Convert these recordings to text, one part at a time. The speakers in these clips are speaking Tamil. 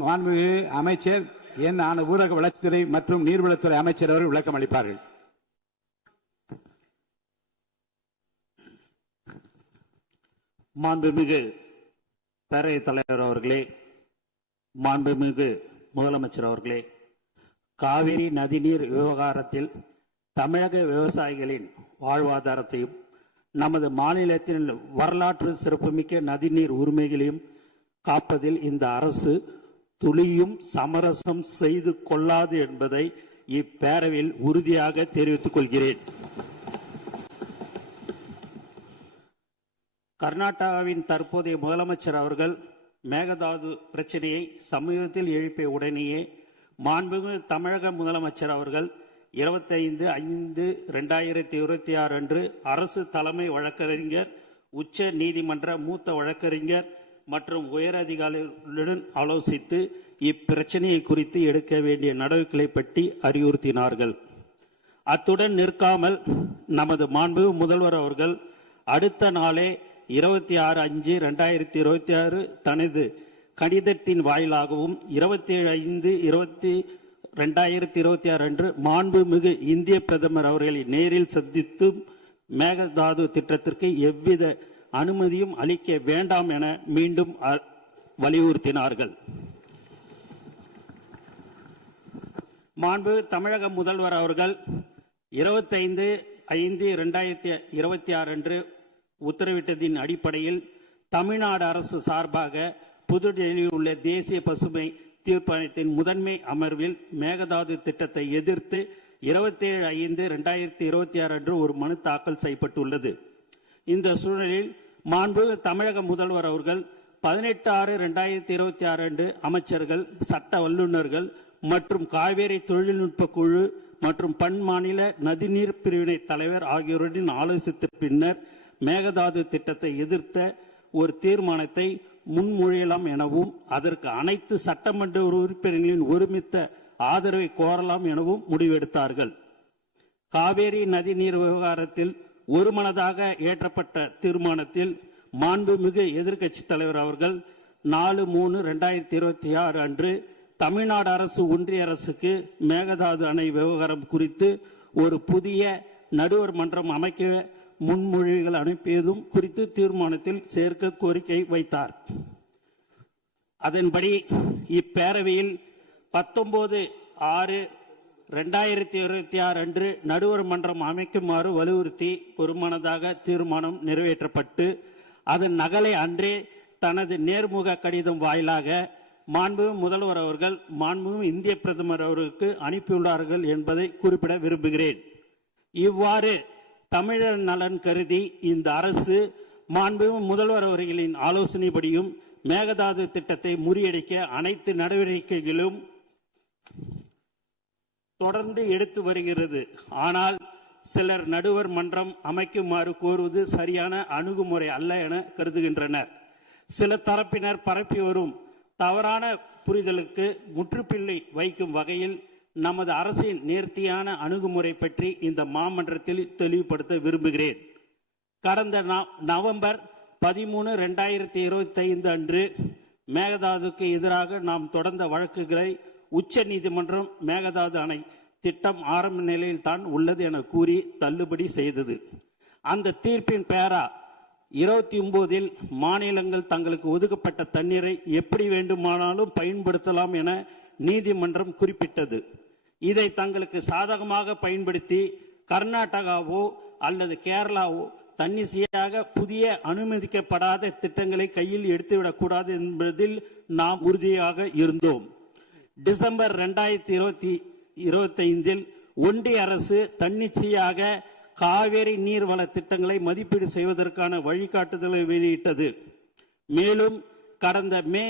மாண்புமிகு அமைச்சர் என் ஊரக வளர்ச்சித்துறை மற்றும் நீர்வளத்துறை அமைச்சர் அவர்கள் விளக்கம் அளிப்பார்கள். மாண்புமிகு பேரவைத் தலைவர் அவர்களே, மாண்புமிகு முதலமைச்சர் அவர்களே, காவிரி நதிநீர் விவகாரத்தில் தமிழக விவசாயிகளின் வாழ்வாதாரத்தையும் நமது மாநிலத்தின் வரலாற்று சிறப்புமிக்க நதிநீர் உரிமைகளையும் காப்பதில் இந்த அரசு துளியும் சமரசம் செய்து கொள்ளாது என்பதை இப்பேரவையில் உறுதியாக தெரிவித்துக் கொள்கிறேன். கர்நாடகாவின் தற்போதைய முதலமைச்சர் அவர்கள் மேகதாது பிரச்சனையை சமீபத்தில் எழுப்பிய உடனேயே மாண்புமிகு தமிழக முதலமைச்சர் அவர்கள் 25/5/2026 அன்று அரசு தலைமை வழக்கறிஞர், உச்ச நீதிமன்ற மூத்த வழக்கறிஞர் மற்றும் உயர் அதிகாரிகளுடன் ஆலோசித்து இப்பிரச்சனையை குறித்து எடுக்க வேண்டிய நடவடிக்கைகளை பற்றி அறிவுறுத்தினார்கள். அத்துடன் நிற்காமல் நமது மாண்புமிகு முதல்வர் அவர்கள் அடுத்த நாளே 26/5/2026 தனது கடிதத்தின் வாயிலாகவும் 27/5/2026 அன்று மாண்புமிகு இந்திய பிரதமர் அவர்களை நேரில் சந்தித்து மேகதாது திட்டத்திற்கு எவ்வித அனுமதியும் அளிக்க வேண்டாம் என மீண்டும் வலியுறுத்தினார்கள். மாண்பு தமிழக முதல்வர் அவர்கள் 25/5/2026 அன்று உத்தரவிட்டதின் அடிப்படையில் தமிழ்நாடு அரசு சார்பாக புதுடெல்லியில் உள்ள தேசிய பசுமை தீர்ப்பாயத்தின் முதன்மை அமர்வில் மேகதாது திட்டத்தை எதிர்த்து 27/5/2026 அன்று ஒரு மனு தாக்கல் செய்யப்பட்டுள்ளது. இந்த சூழலில் மாண்பு தமிழக முதல்வர் அவர்கள் 18/6/2026 அன்று அமைச்சர்கள், சட்ட வல்லுநர்கள் மற்றும் காவேரி தொழில்நுட்ப குழு மற்றும் பன்மாநில நதிநீர் பிரிவினை தலைவர் ஆகியோருடன் ஆலோசித்த பின்னர் மேகதாது திட்டத்தை எதிர்த்த ஒரு தீர்மானத்தை முன்மொழியலாம் எனவும் அதற்கு அனைத்து சட்டமன்ற உறுப்பினர்களின் ஒருமித்த ஆதரவை கோரலாம் எனவும் முடிவெடுத்தார்கள். காவேரி நதிநீர் விவகாரத்தில் ஒருமனதாக ஏற்றப்பட்ட தீர்மானத்தில் மாண்புமிகு எதிர்க்கட்சி தலைவர் அவர்கள் 4/3/2026 அன்று தமிழ்நாடு அரசு ஒன்றிய அரசுக்கு மேகதாது அணை விவகாரம் குறித்து ஒரு புதிய நடுவர் மன்றம் அமைக்க முன்மொழிகள் அனுப்பியதும் குறித்து தீர்மானத்தில் சேர்க்க கோரிக்கை வைத்தார். அதன்படி இப்பேரவையில் 19/6/2026 அன்று நடுவர் மன்றம் அமைக்குமாறு வலியுறுத்தி ஒருமனதாக தீர்மானம் நிறைவேற்றப்பட்டு அதன் நகலை அன்றே தனது நேர்முக கடிதம் வாயிலாக மாண்புமிகு முதல்வர் அவர்கள் மாண்புமிகு இந்திய பிரதமர் அவர்களுக்கு அனுப்பியுள்ளார்கள் என்பதை குறிப்பிட விரும்புகிறேன். இவ்வாறு தமிழர் நலன் கருதி இந்த அரசு மாண்புமிகு முதல்வர் அவர்களின் ஆலோசனைப்படியும் மேகதாது திட்டத்தை முறியடிக்க அனைத்து நடவடிக்கைகளும் தொடர்ந்து எடுத்து வருகிறது. ஆனால் சிலர் நடுவர் மன்றம் அமைக்குமாறு கோருவது சரியான அணுகுமுறை அல்ல என கருதுகின்றனர். சில தரப்பினர் பரப்பி வரும் தவறான புரிதலுக்கு முற்றுப்புள்ளி வைக்கும் வகையில் நமது அரசின் நேர்த்தியான அணுகுமுறை பற்றி இந்த மாமன்றத்தில் தெளிவுபடுத்த விரும்புகிறேன். கடந்த நவம்பர் 13/2025 அன்று மேகதாதுக்கு எதிராக நாம் தொடர்ந்த வழக்குகளை உச்ச நீதிமன்றம் மேகதாது அணை திட்டம் ஆரம்ப நிலையில் தான் உள்ளது என கூறி தள்ளுபடி செய்தது. அந்த தீர்ப்பின் பேரா 29 மாநிலங்கள் தங்களுக்கு ஒதுக்கப்பட்ட தண்ணீரை எப்படி வேண்டுமானாலும் பயன்படுத்தலாம் என நீதிமன்றம் குறிப்பிட்டது. இதை தங்களுக்கு சாதகமாக பயன்படுத்தி கர்நாடகாவோ அல்லது கேரளாவோ தன்னிச்சையாக புதிய அனுமதிக்கப்படாத திட்டங்களை கையில் எடுத்துவிடக்கூடாது என்பதில் நாம் உறுதியாக இருந்தோம். டிசம்பர் 2025 ஒன்றிய அரசு தன்னிச்சையாக காவேரி நீர்வள திட்டங்களை மதிப்பீடு செய்வதற்கான வழிகாட்டுதலை வெளியிட்டது. மேலும் கடந்த மே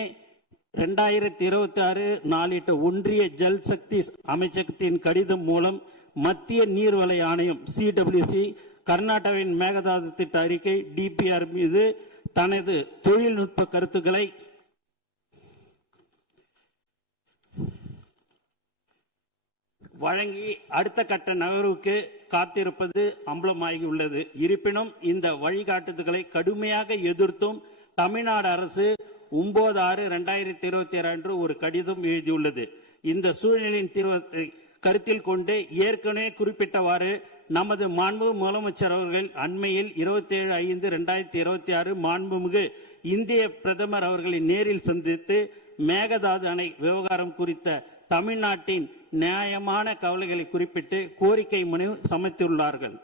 2026 நாளிட்ட ஒன்றிய ஜல் சக்தி அமைச்சகத்தின் கடிதம் மூலம் மத்திய நீர்வள ஆணையம் CWC கர்நாடகாவின் மேகதாது திட்ட அறிக்கை DPR மீது தனது தொழில்நுட்ப கருத்துக்களை வழங்கி அடுத்த கட்ட நகர்வுக்கு காத்திருப்பது அம்பலமாகி உள்ளது. இருப்பினும் இந்த வழிகாட்டுதல்களை கடுமையாக எதிர்த்தும் தமிழ்நாடு அரசு 9/6/2026 அன்று ஒரு கடிதம் எழுதியுள்ளது. இந்த சூழ்நிலையின் தீர்வை கருத்தில் கொண்டு ஏற்கனவே குறிப்பிட்டவாறு நமது மாண்புமிகு முதலமைச்சர் அவர்கள் அண்மையில் 27/5/2026 மாண்புமிகு இந்திய பிரதமர் அவர்களை நேரில் சந்தித்து மேகதாது அணை விவகாரம் குறித்த தமிழ்நாட்டின் நியாயமான கவலைகளை குறிப்பிட்டு கோரிக்கை மனு சமர்ப்பித்துள்ளார்கள்.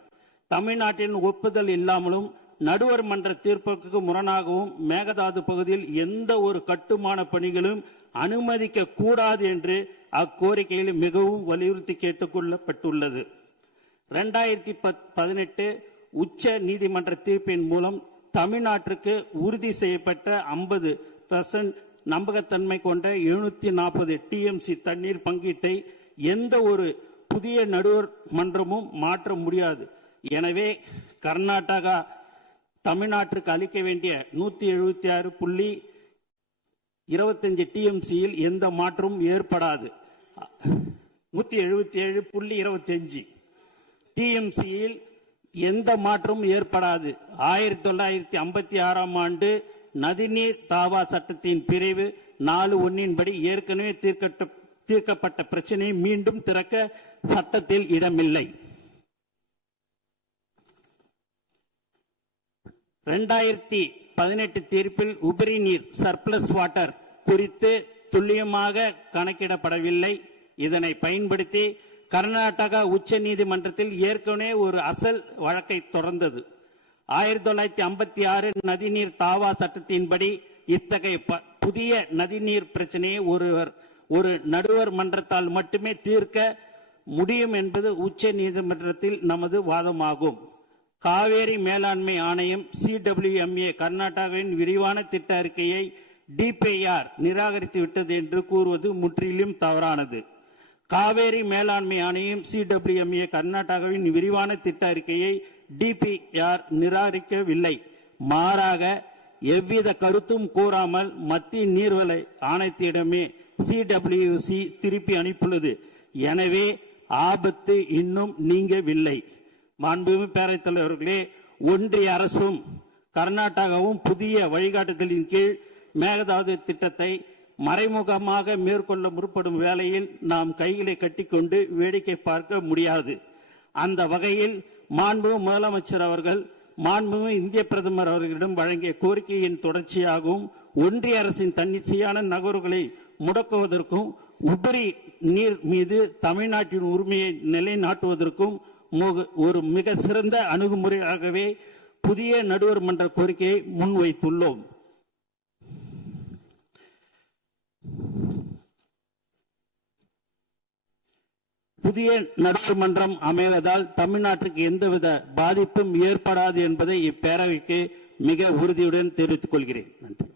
தமிழ்நாட்டின் ஒப்புதல் இல்லாமலும் நடுவர் மன்ற தீர்ப்புக்கு முரணாகவும் மேகதாது பகுதியில் எந்த ஒரு கட்டுமான பணிகளும் அனுமதிக்க கூடாது என்று அக்கோரிக்கையில் மிகவும் வலியுறுத்தி கேட்டுக்கொள்ளப்பட்டுள்ளது. 2018 உச்ச நீதிமன்ற தீர்ப்பின் மூலம் தமிழ்நாட்டிற்கு உறுதி செய்யப்பட்ட 50% நம்பகத்தன்மை கொண்ட 740 டிஎம்சி தண்ணீர் பங்கீட்டை எந்த ஒரு புதிய நடுவர் மன்றமும் மாற்ற முடியாது. எனவே கர்நாடகா தமிழ்நாட்டிற்கு அளிக்க வேண்டிய 176.25 டிஎம்சியில் எந்த மாற்றமும் ஏற்படாது. 177.25 டிஎம்சியில் எந்த மாற்றமும் ஏற்படாது. 1956ஆம் ஆண்டு நதிநீர் தாவா சட்டத்தின் பிரிவு 4(1) படி ஏற்கனவே தீர்க்கப்பட்ட பிரச்சனையை மீண்டும் திறக்க சட்டத்தில் இடமில்லை. 2018 தீர்ப்பில் உபரி நீர் சர்ப்ளஸ் வாட்டர் குறித்து துல்லியமாக கணக்கிடப்படவில்லை. இதனை பயன்படுத்தி கர்நாடகா உச்ச நீதிமன்றத்தில் ஏற்கனவே ஒரு அசல் வழக்கை தொடர்ந்தது. 1956 நதிநீர் தாவா சட்டத்தின்படி இத்தகைய புதிய நதிநீர் பிரச்சனையை ஒரு நடுவர் மன்றத்தால் மட்டுமே தீர்க்க முடியும் என்பது உச்ச நீதிமன்றத்தில் நமது வாதமாகும். காவேரி மேலாண்மை ஆணையம் CWMA கர்நாடகாவின் விரிவான திட்ட அறிக்கையை DPR நிராகரித்து விட்டது என்று கூறுவது முற்றிலும் தவறானது. காவேரி மேலாண்மை ஆணையம் CWMA கர்நாடகாவின் விரிவான திட்ட அறிக்கையை DPR நிராகரிக்கவில்லை. மாறாக எவ்வித கருத்தும் கூறாமல் மத்திய நீர்வள ஆணையத்திடமே CWC திருப்பி அனுப்பியுள்ளது. எனவே ஆபத்து இன்னும் நீங்கவில்லை. மாண்புமிகு பேரவைத் தலைவர்களே, ஒன்றிய அரசும் கர்நாடகாவும் புதிய வழிகாட்டுதலின் கீழ் மேகதாது திட்டத்தை மறைமுகமாக மேற்கொள்ள முற்படும் வேளையில் நாம் கைகளை கட்டிக்கொண்டு வேடிக்கை பார்க்க முடியாது. அந்த வகையில் மாண்புமிகு முதலமைச்சர் அவர்கள் மாண்புமிகு இந்திய பிரதமர் அவர்களிடம் வழங்கிய கோரிக்கையின் தொடர்ச்சியாகவும் ஒன்றிய அரசின் தன்னிச்சையான நகர்வுகளை முடக்குவதற்கும் உபரி நீர் மீது தமிழ்நாட்டின் உரிமையை நிலைநாட்டுவதற்கும் ஒரு மிக சிறந்த அணுகுமுறையாகவே புதிய நடுவர் மன்ற கோரிக்கையை முன்வைத்துள்ளோம். புதிய நடுவர் மன்றம் அமைவதால் தமிழ்நாட்டிற்கு எந்தவித பாதிப்பும் ஏற்படாது என்பதை இப்பேரவைக்கு மிக உறுதியுடன் தெரிவித்துக் கொள்கிறேன். நன்றி.